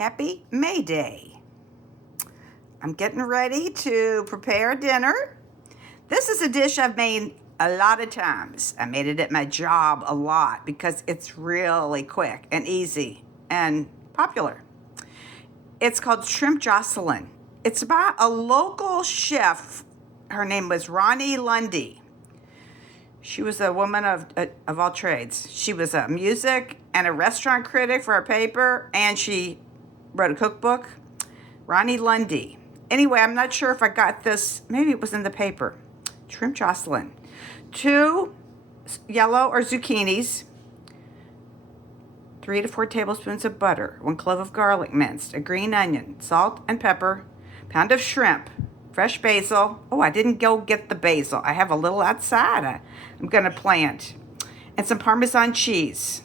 Happy May Day. I'm getting ready to prepare dinner. This is a dish I've made a lot of times. I made it at my job a lot because it's really quick and easy and popular. It's called shrimp Jocelyn. It's by a local chef. Her name was Ronnie Lundy. She was a woman of all trades. She was a music and a restaurant critic for a paper, and she wrote a cookbook. Ronnie Lundy. Anyway, I'm not sure if I got this. Maybe it was in the paper. Shrimp Jocelyn. 2 yellow or zucchinis. 3 to 4 tablespoons of butter. 1 clove of garlic minced. A green onion. Salt and pepper. Pound of shrimp. Fresh basil. Oh, I didn't go get the basil. I have a little outside I'm going to plant. And some Parmesan cheese.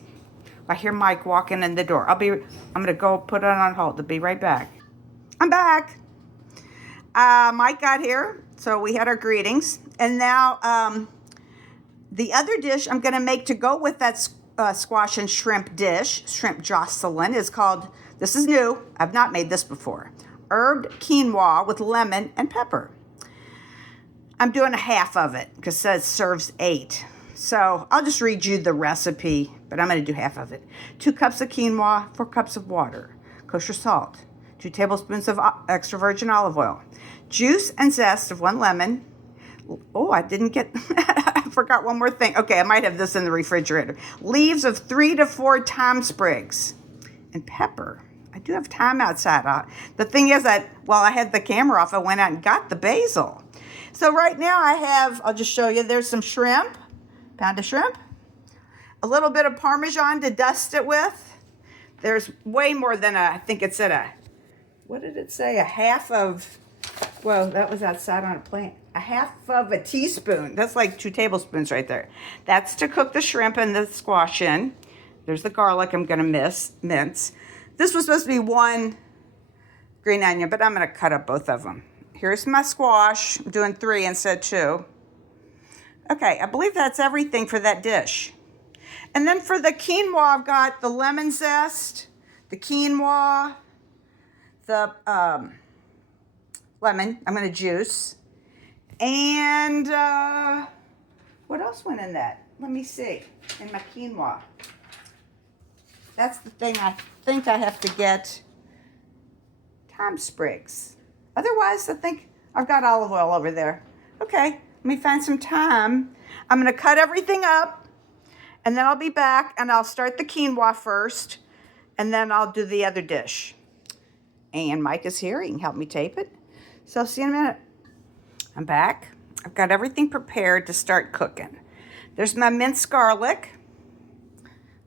I hear Mike walking in the door. I'm going to go put it on hold. I'll be right back. I'm back. Mike got here, so we had our greetings. And now the other dish I'm going to make to go with that squash and shrimp dish, shrimp Jocelyn, is called, this is new. I've not made this before. Herbed quinoa with lemon and pepper. I'm doing a half of it because it says serves 8. So I'll just read you the recipe, but I'm going to do half of it. 2 cups of quinoa, 4 cups of water, kosher salt, 2 tablespoons of extra virgin olive oil, juice and zest of 1 lemon. Oh, I didn't get, I forgot one more thing. Okay, I might have this in the refrigerator. Leaves of 3 to 4 thyme sprigs and pepper. I do have thyme outside. The thing is that while I had the camera off, I went out and got the basil. So right now I have, I'll just show you, there's some shrimp, pound of shrimp, a little bit of Parmesan to dust it with. There's way more than I think it said what did it say? A half of, well, that was outside on a plant. A half of a teaspoon. That's like 2 tablespoons right there. That's to cook the shrimp and the squash in. There's the garlic I'm going to mince. This was supposed to be 1 green onion, but I'm going to cut up both of them. Here's my squash. I'm doing 3 instead of 2. Okay, I believe that's everything for that dish. And then for the quinoa, I've got the lemon zest, the quinoa, the lemon I'm going to juice. And what else went in that? Let me see. In my quinoa. That's the thing I think I have to get. Thyme sprigs. Otherwise, I think I've got olive oil over there. Okay, let me find some thyme. I'm going to cut everything up, and then I'll be back, and I'll start the quinoa first, and then I'll do the other dish. And Mike is here. He can help me tape it. So I'll see you in a minute. I'm back. I've got everything prepared to start cooking. There's my minced garlic.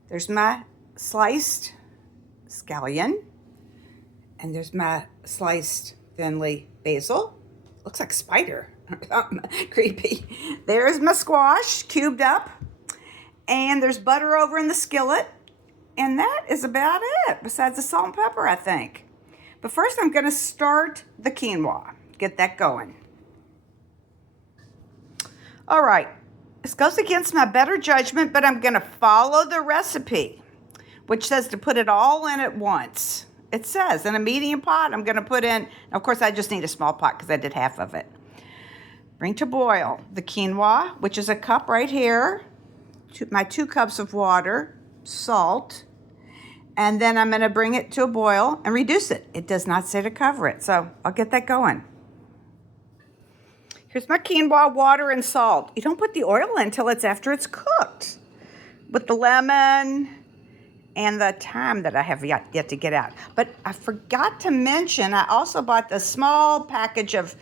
There's my sliced scallion. And there's my sliced thinly basil. Looks like a spider. Creepy. There's my squash cubed up. And there's butter over in the skillet. And that is about it, besides the salt and pepper, I think. But first I'm going to start the quinoa. Get that going. All right. This goes against my better judgment, but I'm going to follow the recipe, which says to put it all in at once. It says in a medium pot, I'm going to put in, of course, I just need a small pot because I did half of it. Bring to boil the quinoa, which is a cup right here, my 2 cups of water, salt, and then I'm going to bring it to a boil and reduce it. It does not say to cover it, so I'll get that going. Here's my quinoa, water, and salt. You don't put the oil in until it's after it's cooked. With the lemon and the thyme that I have yet to get out. But I forgot to mention, I also bought a small package of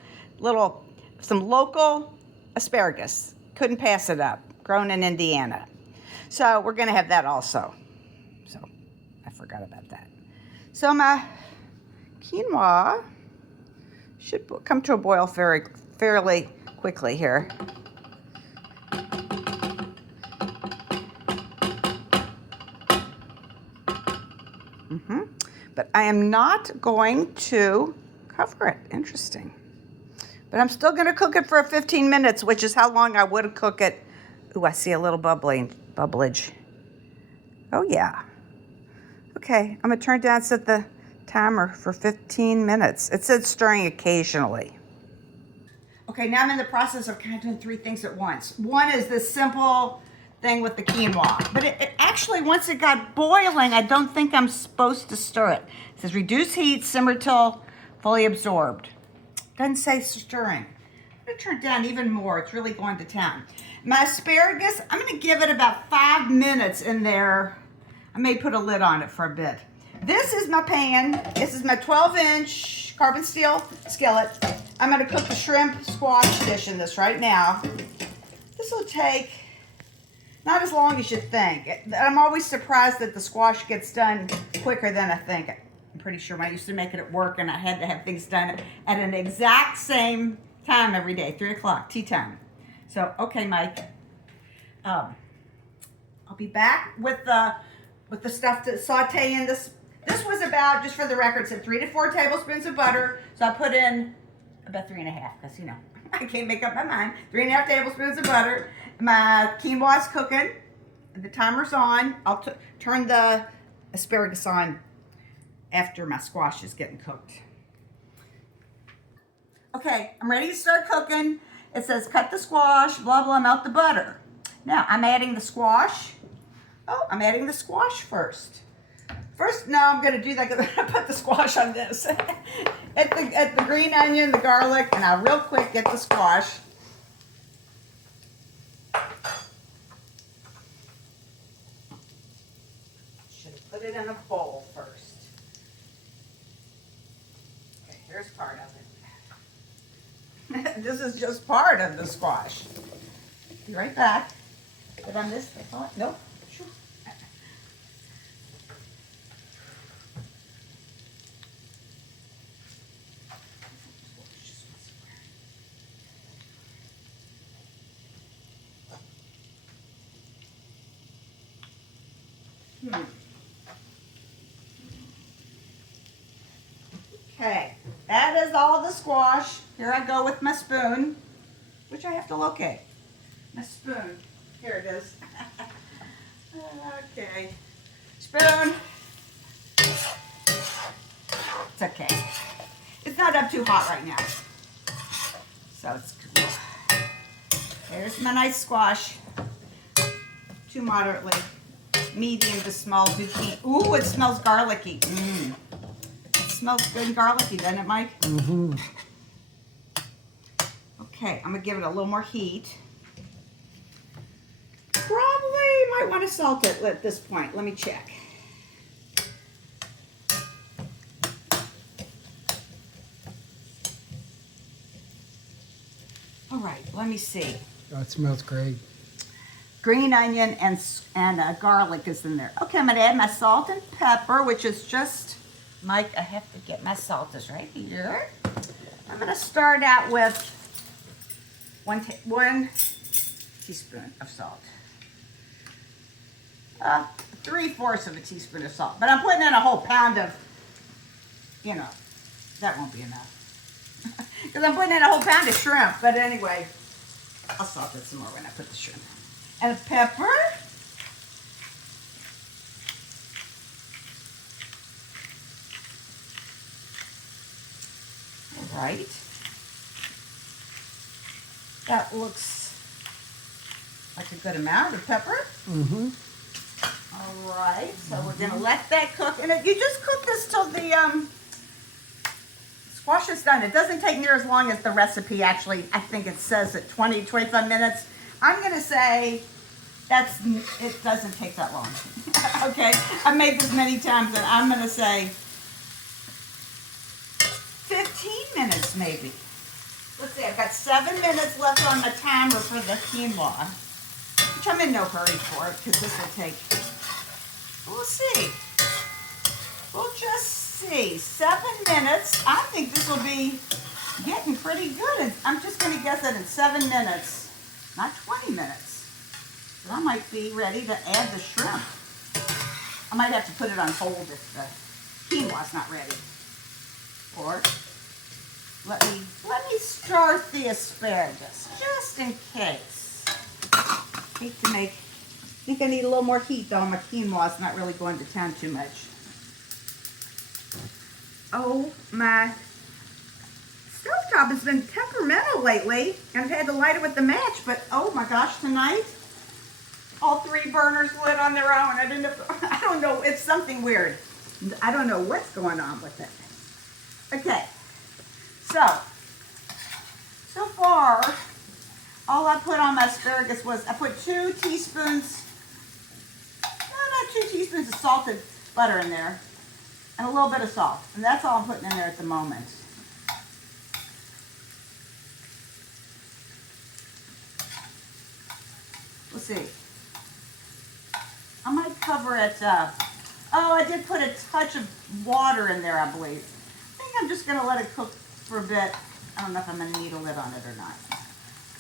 some local asparagus. Couldn't pass it up. Grown in Indiana. So we're going to have that also. So I forgot about that. So my quinoa should come to a boil fairly quickly here. But I am not going to cover it. Interesting. But I'm still going to cook it for 15 minutes, which is how long I would cook it. Ooh, I see a little bubblage. Oh, yeah. Okay, I'm going to turn down, set the timer for 15 minutes. It said stirring occasionally. Okay, now I'm in the process of kind of doing 3 things at once. One is this simple thing with the quinoa. But it actually, once it got boiling, I don't think I'm supposed to stir it. It says reduce heat, simmer till fully absorbed. Doesn't say stirring. I'm gonna turn it down even more. It's really going to town. My asparagus, I'm gonna give it about 5 minutes in there. I may put a lid on it for a bit. This is my pan. This is my 12-inch carbon steel skillet. I'm gonna cook the shrimp squash dish in this right now. This will take not as long as you think. I'm always surprised that the squash gets done quicker than I think. I'm pretty sure when I used to make it at work and I had to have things done at an exact same time every day, 3 o'clock, tea time. So, okay, Mike. I'll be back with the stuff to saute in this. This was about, just for the record, said 3 to 4 tablespoons of butter. So I put in about 3.5, because, you know, I can't make up my mind. 3.5 tablespoons of butter. My quinoa's cooking. The timer's on. I'll turn the asparagus on after my squash is getting cooked. Okay, I'm ready to start cooking. It says cut the squash, blah, blah, melt the butter. Now, I'm adding the squash. Oh, I'm adding the squash first. First, no, I'm gonna do that because I'm gonna put the squash on this. at the green onion, the garlic, and I'll real quick get the squash. Should have put it in a bowl first. Okay, here's part of it. This is just part of the squash. Be right back. Put on this, I thought. Nope. Sure. Okay, that is all the squash. Here I go with my spoon, which I have to locate. My spoon. Here it is. Okay. Spoon. It's okay. It's not up too hot right now. So it's cool. There's my nice squash. Too moderately. Medium to small zucchini. Ooh, it smells garlicky. Mmm. It smells good and garlicky, doesn't it, Mike? Mm-hmm. Okay, I'm gonna give it a little more heat. Probably might want to salt it at this point. Let me check. All right, let me see. Oh, it smells great. Green onion and garlic is in there. Okay, I'm gonna add my salt and pepper, which is just, Mike, I have to get my salt is right here. I'm gonna start out with one teaspoon of salt. 3/4 of a teaspoon of salt. But I'm putting in a whole pound of, you know, that won't be enough. Because I'm putting in a whole pound of shrimp. But anyway, I'll salt it some more when I put the shrimp in. And pepper. All right. That looks like a good amount of pepper. Mm-hmm. All right, so we're gonna let that cook. And you just cook this till the squash is done. It doesn't take near as long as the recipe actually. I think it says at 20, 25 minutes. I'm gonna say it doesn't take that long. Okay, I've made this many times and I'm gonna say 15 minutes maybe. Let's see, I've got 7 minutes left on the timer for the quinoa, which I'm in no hurry for because this will take, we'll see. We'll just see. 7 minutes. I think this will be getting pretty good. And I'm just going to guess that in 7 minutes, not 20 minutes, that I might be ready to add the shrimp. I might have to put it on hold if the quinoa's not ready. Or let me start the asparagus just in case. Hate to make. I think I need a little more heat though. My quinoa's not really going to town too much. Oh, my stovetop has been temperamental lately, and I've had to light it with the match, but oh my gosh, tonight, all 3 burners lit on their own. I don't know, it's something weird. I don't know what's going on with it. Okay, so far, all I put on my asparagus was, I put 2 teaspoons, no, not 2 teaspoons of salted butter in there, and a little bit of salt. And that's all I'm putting in there at the moment. Let's see. I might cover it up. Oh, I did put a touch of water in there, I believe. I think I'm just going to let it cook for a bit. I don't know if I'm going to need a lid on it or not.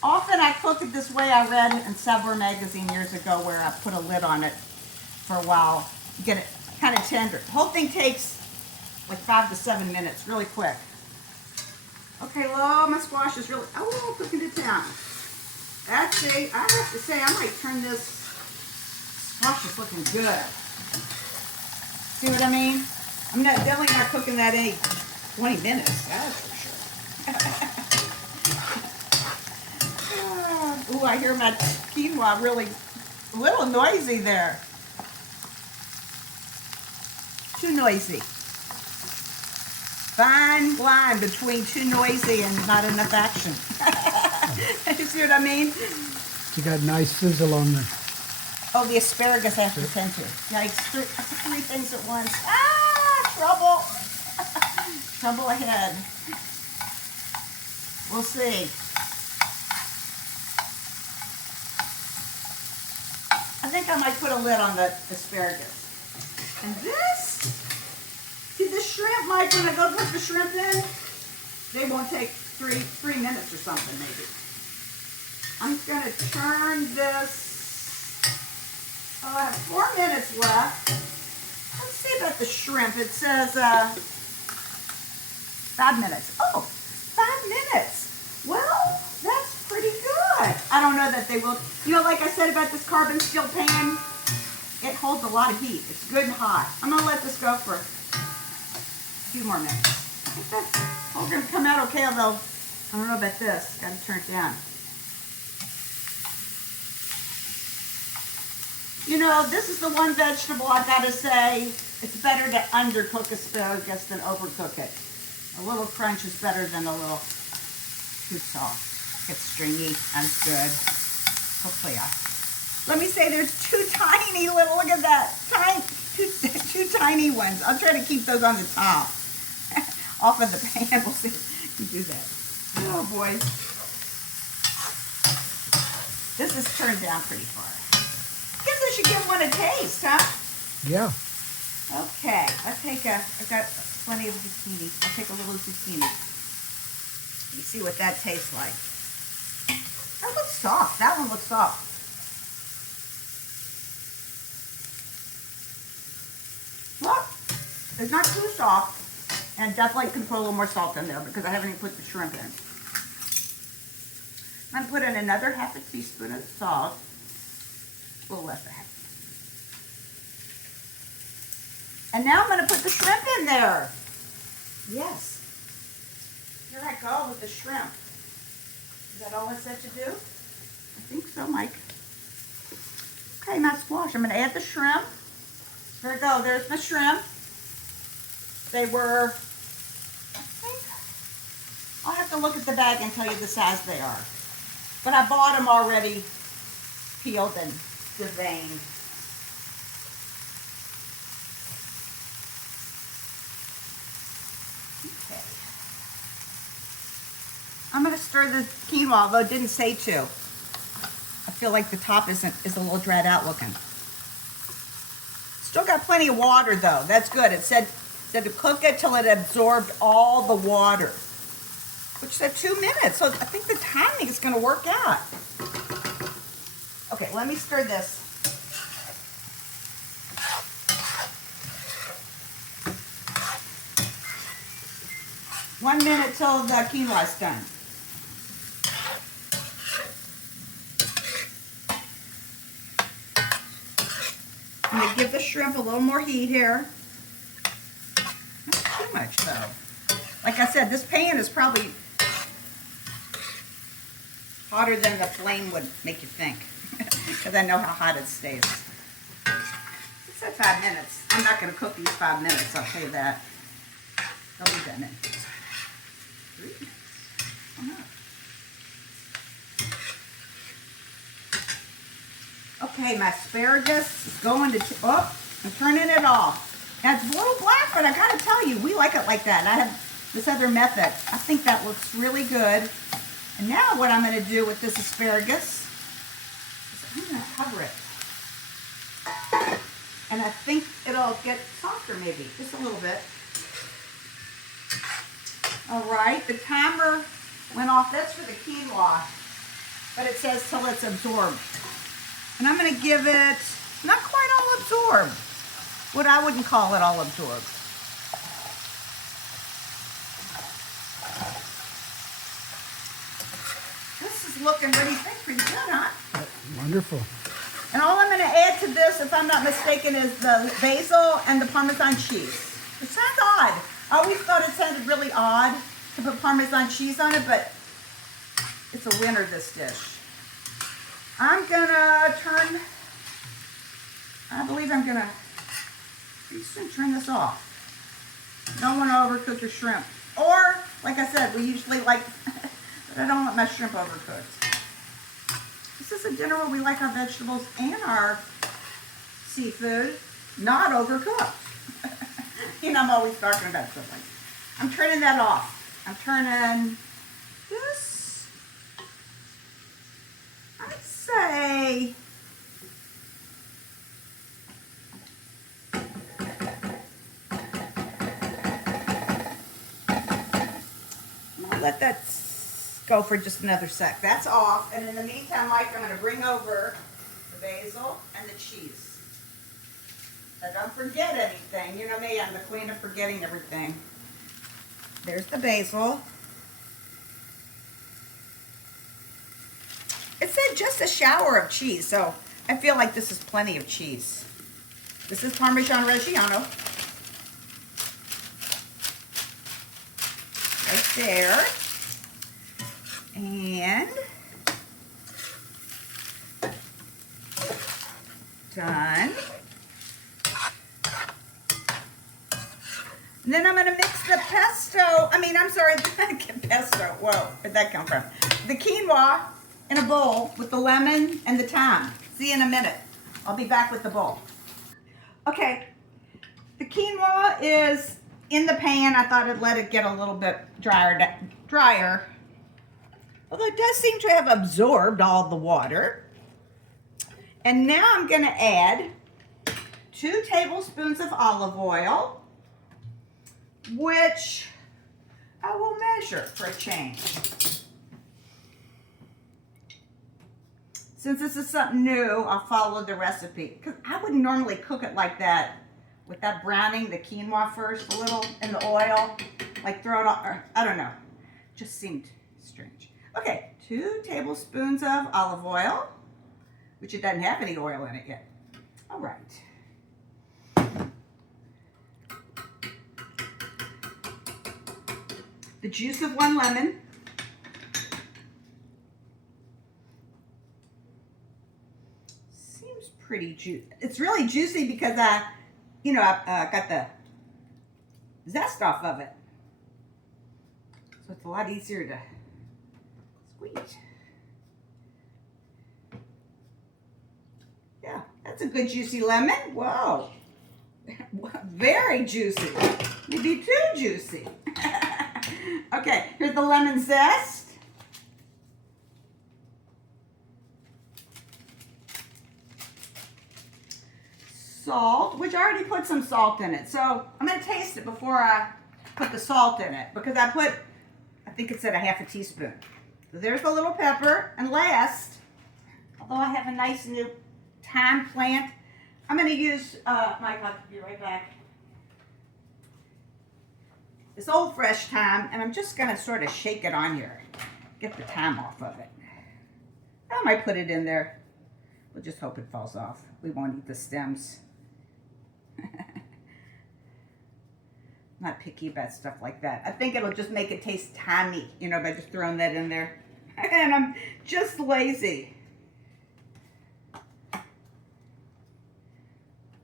Often I cook it this way. I read in Savoir magazine years ago where I put a lid on it for a while, get it kind of tender. The whole thing takes like 5 to 7 minutes, really quick. Okay, my squash is really, cooking it down. Actually, I have to say, I might turn this, squash is looking good. See what I mean? I'm definitely not cooking that any 20 minutes, that's for sure. Ooh, I hear my quinoa really a little noisy there. Too noisy. Fine line between too noisy and not enough action. You see what I mean? You got nice sizzle on there. Oh, the asparagus I have to tend to. Yikes, 3 things at once. Ah, trouble. Trouble ahead. We'll see. I think I might put a lid on the asparagus. And this, see the shrimp, Mike, when I go put the shrimp in, they won't take three minutes or something maybe. I'm gonna turn this, I have 4 minutes left. Let's see about the shrimp. It says 5 minutes. Oh, 5 minutes. Well, that's pretty good. I don't know that they will, like I said about this carbon steel pan, it holds a lot of heat. It's good and hot. I'm gonna let this go for a few more minutes. I think that's all gonna come out okay, although I don't know about this. Gotta turn it down. This is the one vegetable I gotta say, it's better to undercook asparagus than overcook it. A little crunch is better than a little too soft. It's stringy, that's good. Hopefully let me say there's 2 tiny little, look at that, two tiny ones. I'll try to keep those on the top, off of the pan. We'll see if we do that. Oh boy. This is turned down pretty far. Guess I should give one a taste, huh? Yeah. Okay, I've got plenty of zucchini. I'll take a little zucchini. You see what that tastes like. That looks soft. That one looks soft. Look, it's not too soft, and definitely can put a little more salt in there because I haven't even put the shrimp in. I'm going to put in another ½ teaspoon of salt, a little less than half. And now I'm going to put the shrimp in there. Yes. Here I go with the shrimp. Is that all it said to do? I think so, Mike. Okay, my squash. I'm going to add the shrimp. There we go. There's my shrimp. They were, I think, I'll have to look at the bag and tell you the size they are. But I bought them already peeled and deveined. Okay. I'm going to stir the quinoa, although it didn't say to. I feel like the top is a little dried out looking. Still got plenty of water though. That's good. It said to cook it till it absorbed all the water, which said 2 minutes. So I think the timing is going to work out. Okay, let me stir this. One minute till the quinoa is done. I'm going to give the shrimp a little more heat here. Not too much though. Like I said, this pan is probably hotter than the flame would make you think. Because I know how hot it stays. It said 5 minutes. I'm not going to cook these 5 minutes, I'll tell you that. They'll be done in 3 minutes. Oh, no. Okay, my asparagus is going to, oh, I'm turning it off. Now it's a little black, but I gotta tell you, we like it like that. And I have this other method. I think that looks really good. And now what I'm gonna do with this asparagus is I'm gonna cover it. And I think it'll get softer maybe, just a little bit. All right, the timer went off. That's for the quinoa, but it says till it's absorbed. And I'm going to give it, not quite all absorbed, what I wouldn't call it all absorbed. This is looking pretty good, huh? Wonderful. And all I'm going to add to this, if I'm not mistaken, is the basil and the Parmesan cheese. It sounds odd. I always thought it sounded really odd to put Parmesan cheese on it, but it's a winner, this dish. I'm gonna turn, I believe I'm gonna pretty soon turn this off. Don't want to overcook your shrimp. Or, like I said, we usually like, but I don't want my shrimp overcooked. This is a dinner where we like our vegetables and our seafood not overcooked. You know, I'm always talking about something. I'm turning that off. I'm turning this, I'd say, I'm gonna let that go for just another sec. That's off. And in the meantime, Mike, I'm gonna bring over the basil and the cheese. Now don't forget anything. You know me, I'm the queen of forgetting everything. There's the basil. It said just a shower of cheese, so I feel like this is plenty of cheese. This is Parmesan Reggiano. Right there. And done. And then I'm going to mix the pesto, whoa, where'd that come from? The quinoa in a bowl with the lemon and the thyme. See you in a minute. I'll be back with the bowl. Okay, the quinoa is in the pan. I thought I'd let it get a little bit drier. Although it does seem to have absorbed all the water. And now I'm going to add 2 tablespoons of olive oil, which I will measure for a change. Since this is something new, I'll follow the recipe. Because I wouldn't normally cook it like that, with that browning the quinoa first, a little in the oil, like throw it on, or, I don't know. Just seemed strange. Okay, 2 tablespoons of olive oil, which it doesn't have any oil in it yet. All right. The juice of 1 lemon. Seems pretty juicy. It's really juicy because I got the zest off of it. So it's a lot easier to squeeze. Yeah, that's a good juicy lemon. Whoa. Very juicy. Maybe too juicy. Okay, here's the lemon zest. Salt, which I already put some salt in it. So I'm going to taste it before I put the salt in it, because I think it said a half a teaspoon. So there's the little pepper. And last, although I have a nice new thyme plant, I'm going to use, Mike, I'll be right back. This old fresh thyme, and I'm just going to sort of shake it on here. Get the thyme off of it. I might put it in there. We'll just hope it falls off. We won't eat the stems. not picky about stuff like that. I think it'll just make it taste tammy, you know, by just throwing that in there. And I'm just lazy.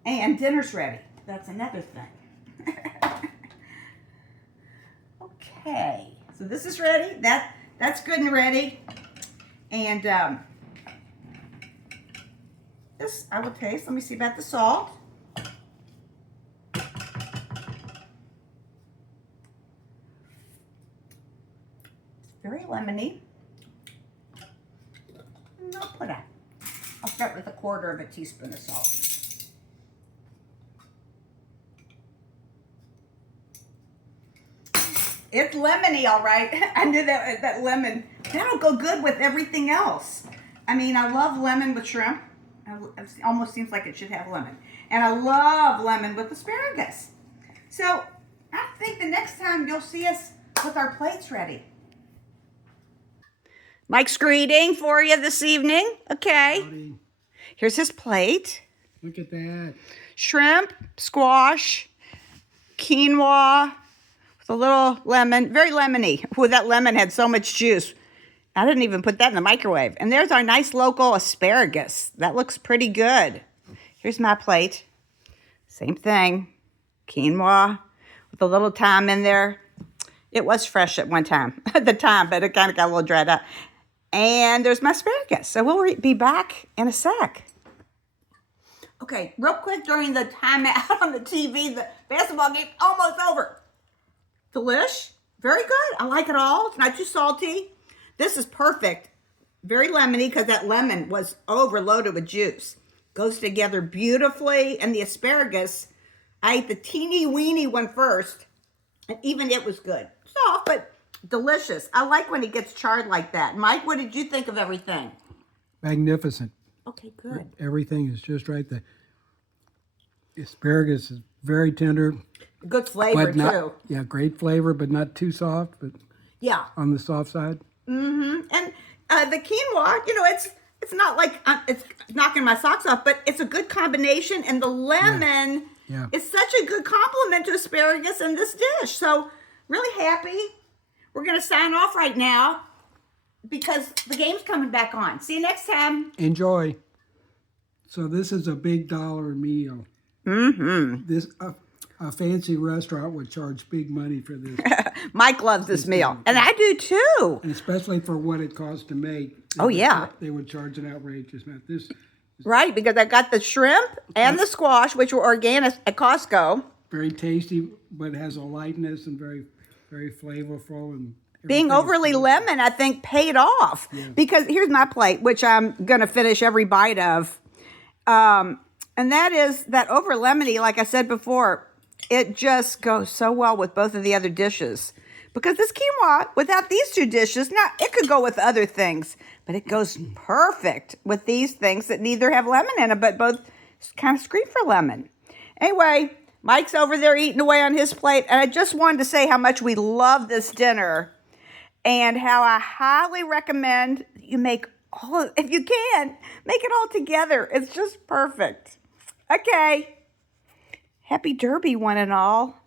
And dinner's ready. That's another thing. Okay, so this is ready. That's good and ready. And this I will taste. Let me see about the salt. It's very lemony. And I'll start with 1/4 teaspoon of salt. It's lemony, all right. I knew that lemon, that'll go good with everything else. I mean, I love lemon with shrimp. It almost seems like it should have lemon. And I love lemon with asparagus. So I think the next time you'll see us with our plates ready. Mike's greeting for you this evening. Okay. Howdy. Here's his plate. Look at that. Shrimp, squash, quinoa, with a little lemon, very lemony. Ooh, that lemon had so much juice. I didn't even put that in the microwave. And there's our nice local asparagus. That looks pretty good. Here's my plate. Same thing. Quinoa with a little thyme in there. It was fresh at one time, at the time, but it kind of got a little dried up. And there's my asparagus. So we'll be back in a sec. Okay, real quick, during the time out on the TV, the basketball game almost over. Delish, very good. I like it all. It's not too salty. This is perfect. Very lemony because that lemon was overloaded with juice. Goes together beautifully. And the asparagus, I ate the teeny weeny one first. And even it was good. Soft, but delicious. I like when it gets charred like that. Mike, what did you think of everything? Magnificent. Okay, good. Everything is just right. The asparagus is very tender. Good flavor, but not, too. Yeah, great flavor, but not too soft, but Yeah. on the soft side. Mm-hmm. And the quinoa, you know, it's not like it's knocking my socks off, but it's a good combination. And the lemon is such a good complement to asparagus in this dish. So really happy. We're going to sign off right now because the game's coming back on. See you next time. Enjoy. So this is a big dollar meal. Mm-hmm. This a fancy restaurant would charge big money for this. Mike loves this meal. And I do too. And especially for what it costs to make. They would charge an outrageous amount. This right, because I got the shrimp and the squash, which were organic at Costco. Very tasty, but has a lightness and very, very flavorful. And being overly lemon, I think, paid off. Yeah. Because here's my plate, which I'm going to finish every bite of. And that is that over lemony, like I said before, it just goes so well with both of the other dishes. Because this quinoa, without these two dishes, now it could go with other things, but it goes perfect with these things that neither have lemon in it, but both kind of scream for lemon. Anyway, Mike's over there eating away on his plate, and I just wanted to say how much we love this dinner and how I highly recommend you make all, if you can, make it all together. It's just perfect. Okay. Happy Derby, one and all.